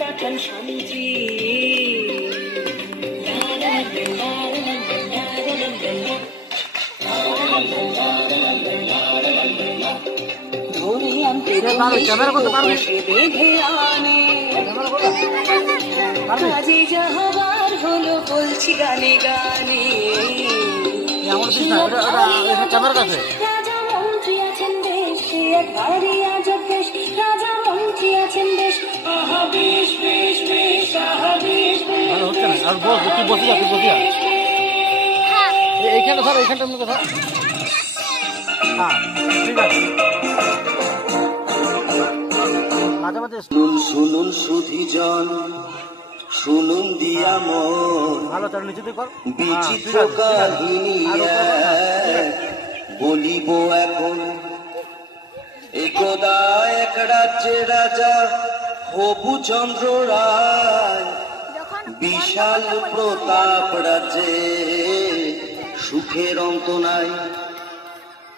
পাঠান শান্তি। ধরে আনতে বেঁধে আনে কাজে যাহাবার হলো বলছি গানে গানে। রাজা মন্ত্রী আছেন দেশে একবারই আজব দেশ, রাজা মন্ত্রী আছেন দেশ। আহা বেশ বেশ বেশ, আহা বেশ বেশ। এইখানটা ধর, এইখানটা মুখে ধর। হ্যাঁ ঠিক আছে। মাঝে মাঝে শুনুন সুধীজন, শুনুন দিয়া মন, ভালো তার নিচে কর। বিচিত্র কাহিনী বলিব এখন। একদা এক রাজ্যে রাজা হবু চন্দ্র রায়, বিশাল প্রতাপ রাজ্যে সুখের অন্ত নাই।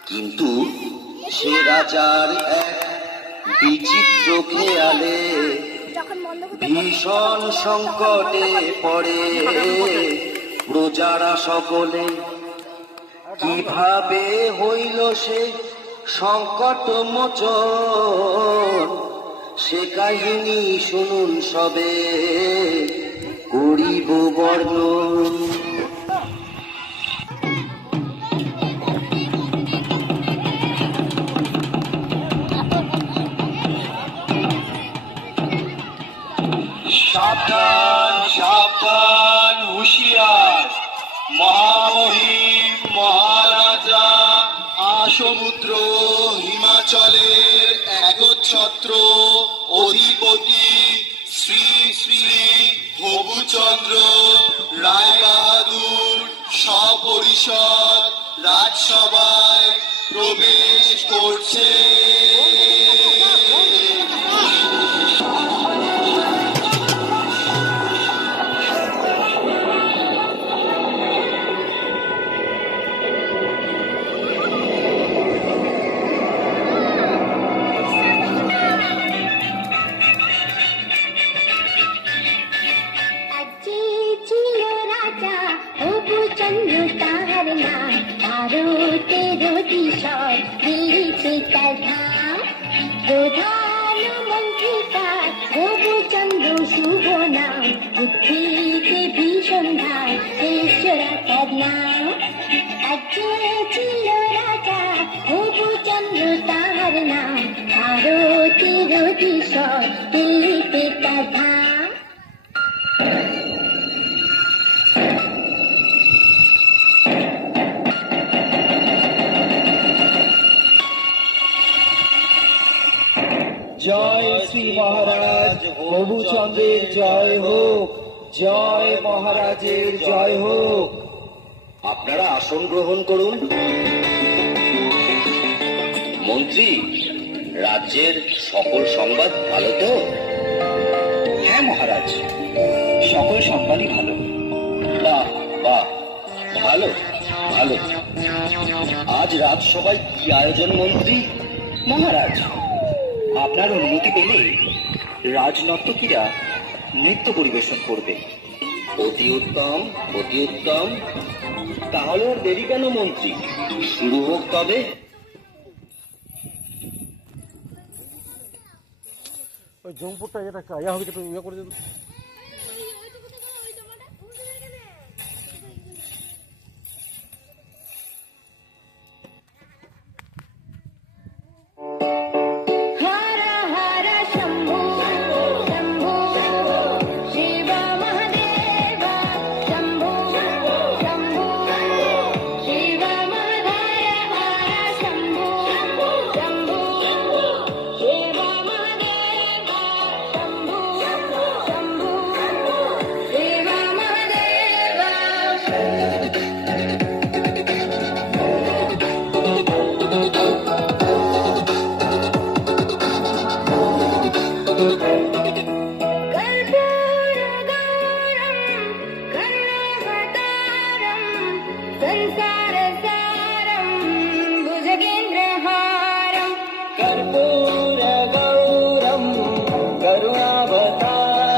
কিন্তু সে রাজার এক বিচিত্র খেয়ালে ভীষণ সংকটে পড়ে প্রজারা সকলে। কিভাবে হইল সে সংকট মোচন, সে কাহিনী শুনুন সবে করিব বর্ণন। সাবধান সাবধান হুঁশিয়ার, মহামহিম মহারাজা আসমুদ্র হিমাচলের একচ্ছত্র অধিপতি শ্রী শ্রী হবুচন্দ্র রায় বাহাদুর সপরিষদ রাজসভায় প্রবেশ করছে। প্রধানমন্ত্রী তার হবুচন্দ্র শুভ নাম, বুদ্ধিতে ভীষণ ধার ঈশ্বরা তার নাম। রাজ্যে ছিল রাজা হবুচন্দ্র তাহার নাম, ভারতের অধীশ্বর দিল্লিতে তার ধাম। জয় শ্রী মহারাজ হবুচন্দ্রের জয় হোক, জয় মহারাজের জয় হোক। আপনারা আসন গ্রহণ করুন। মন্ত্রী, রাজ্যের সকল সংবাদ ভালো তো? হ্যাঁ মহারাজ, সকল সংবাদই ভালো। বাহ বাহ, ভালো ভালো। আজ রাজসভায় কি আয়োজন মন্ত্রী? মহারাজ, আপনার অনুমতি পেলে রাজনর্তকীরা নৃত্য পরিবেশন করবে। অতি উত্তম, অতি উত্তম। তাহলে আর দেরি কেন মন্ত্রী, শুরু হোক তবে। ওই জঙ্গপুরটা যেটা ইয়া হবে, একটু ইয়ে করে দিন। कर्पूर गौरम करुणावतारम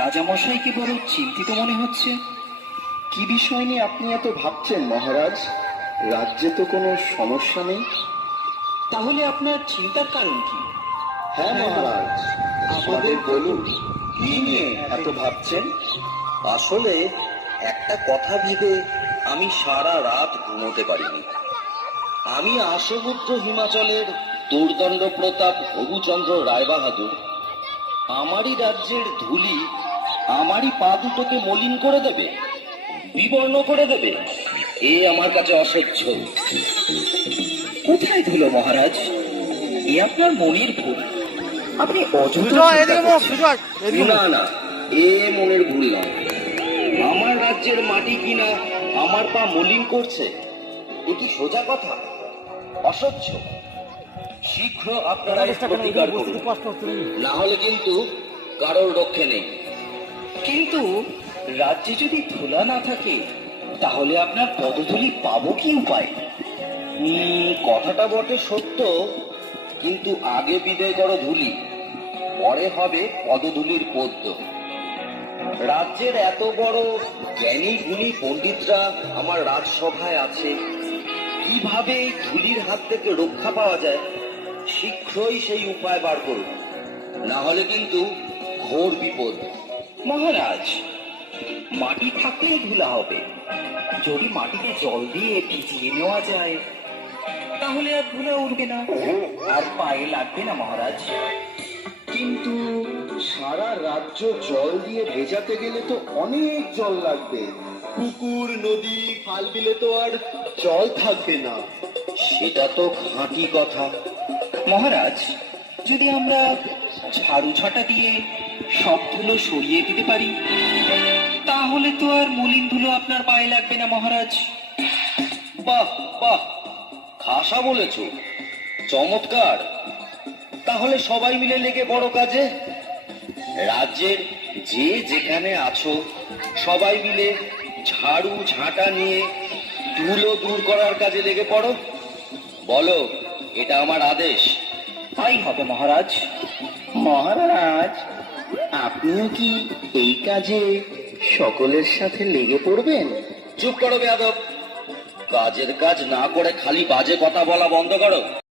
রাজামশাইকে বড় চিন্তিত মনে হচ্ছে। কি বিষয় নিয়ে আপনি এত ভাবছেন মহারাজ? রাজ্যে তো কোনো সমস্যা নেই। তাহলে আপনার চিন্তার কারণ কি? হ্যাঁ মহারাজ, আমাদের বলুন, কি নিয়ে এত ভাবছেন? আসলে একটা কথা ভেবে আমি সারা রাত ঘুমোতে পারিনি। আমি আশমুদ্র হিমাচলের দুর্দণ্ড প্রতাপ রঘুচন্দ্র রায়বাহাদুর আমারই রাজ্যের ধুলি আমারই পা দুটোকে মলিন করে দেবে, বিবর্ণ করে দেবে, এ আমার কাছে অসহ্য। কোথায় ধুলো মহারাজ? এ আপনার মনের ভুল। আপনি অযথা সুজয় চিন্তা এদিকে মুখ, করছেন। সুজয় এদিকে মুখ। না না, এ মনের ভুল নয়। আমার রাজ্যের মাটি কিনা আমার পা মলিন করছে, এ কি সোজা কথা? অসহ্য। শীঘ্র আপনারা এর প্রতিকার করুন, না হলে কিন্তু কারোর রক্ষে নেই। কিন্তু রাজ্যে যদি ধুলা না থাকে তাহলে আপনার পদধূলি পাবো কি উপায়? কথাটা বটে সত্য, কিন্তু আগে বিদায় করো ধুলি, পরে হবে পদধূলির পদ্য। রাজ্যের এত বড় জ্ঞানী গুণী পণ্ডিতরা আমার রাজসভায় আছে, কিভাবে এই ধুলির হাত থেকে রক্ষা পাওয়া যায় শীঘ্রই সেই উপায় বার করুন, না হলে কিন্তু ঘোর বিপদ। মহারাজ, মাটি থাকলেই ধুলা হবে। যদি মাটিতে জল দিয়ে ভিজিয়ে নেওয়া যায় তাহলে আর ধুলা উঠবে না, আর পায়ে লাগবে না মহারাজ। কিন্তু সারা রাজ্য জল দিয়ে ভেজাতে গেলে তো অনেক জল লাগবে। পুকুর, নদী, খাল বিলে তো আর জল থাকবে না। সেটা তো খাঁটি কথা। মহারাজ, যদি আমরা ঝাড়ু ঝাঁটা দিয়ে সব ধুলো সরিয়ে দিতে পারি তাহলে তো আর মলিন ধুলো আপনার পায়ে লাগবে না মহারাজ। বাহ বাহ, খাসা বলেছ, চমৎকার। তাহলে সবাই মিলে লেগে বড় কাজে। রাজ্যের যে যেখানে আছো সবাই মিলে ঝাড়ু ঝাঁটা নিয়ে ধুলো দূর করার কাজে লেগে পড়ো। বলো, এটা আমার আদেশ। তাই হবে মহারাজ। মহারাজ, আপনিও কি এই কাজে সকলের সাথে লেগে পড়বেন? চুপ করো বেয়াদব, কাজের কাজ না করে খালি বাজে কথা বলা বন্ধ করো।